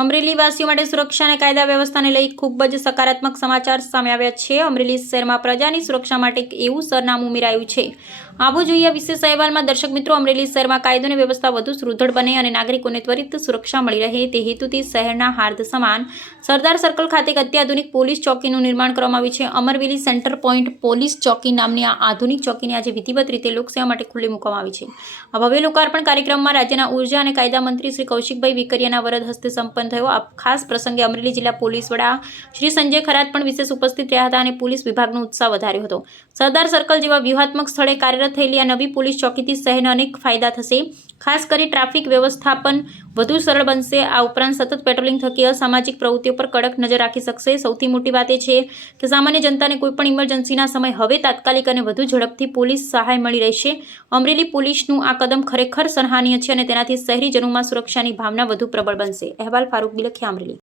અમરેલીવાસીઓ માટે સુરક્ષા અને કાયદા વ્યવસ્થાને લઈ ખૂબ જ સકારાત્મક સમાચાર સામે આવ્યા છે। અમરેલી શહેરમાં પ્રજાની સુરક્ષા માટે એક એવું સરનામું ઉમેરાયું છે। આવો જોઈએ વિશેષ અહેવાલમાં। દર્શક મિત્રો, અમરેલી શહેરમાં કાયદો અને વ્યવસ્થા વધુ સુદૃઢ બને અને નાગરિકોને ત્વરિત સુરક્ષા મળી રહે તે હેતુથી શહેરના હાર્દ સમાન સરદાર સર્કલ ખાતે એક અત્યાધુનિક પોલીસ ચોકીનું નિર્માણ કરવામાં આવ્યું છે। અમરવેલી સેન્ટર પોઈન્ટ પોલીસ ચોકી નામની આ આધુનિક ચોકીને આજે વિધિવત રીતે લોકસેવા માટે ખુલ્લી મૂકવામાં આવી છે। આ ભવ્ય લોકાર્પણ કાર્યક્રમમાં રાજ્યના ઉર્જા અને કાયદા મંત્રી શ્રી કૌશિકભાઈ વેકરિયાના વરદ હસ્તે સંપન્ન થયો। આ ખાસ પ્રસંગે અમરેલી જિલ્લા પોલીસ વડા શ્રી સંજય ખરાત પણ વિશેષ ઉપસ્થિત રહ્યા હતા અને પોલીસ વિભાગનો ઉત્સાહ વધાર્યો હતો। સરદાર સર્કલ જેવા વ્યુહાત્મક સ્થળે કાર્યરત થયેલી આ નવી પોલીસ ચોકીથી શહેરને અનેક ફાયદા થશે। ખાસ કરી ટ્રાફિક વ્યવસ્થાપન વધુ સરળ બનશે। આ ઉપરાંત સતત પેટ્રોલિંગ થકી અસામાજિક પ્રવૃત્તિઓ પર કડક નજર રાખી શકશે। સૌથી મોટી વાત એ છે કે સામાન્ય જનતાને કોઈપણ ઇમરજન્સીના સમય હવે તાત્કાલિક અને વધુ ઝડપથી પોલીસ સહાય મળી રહેશે। અમરેલી પોલીસનું આ કદમ ખરેખર સરાહનીય છે અને તેનાથી શહેરીજનોમાં સુરક્ષાની ભાવના વધુ પ્રબળ બનશે। અહેવાલ ફારૂક બિલખિયા, અમરેલી।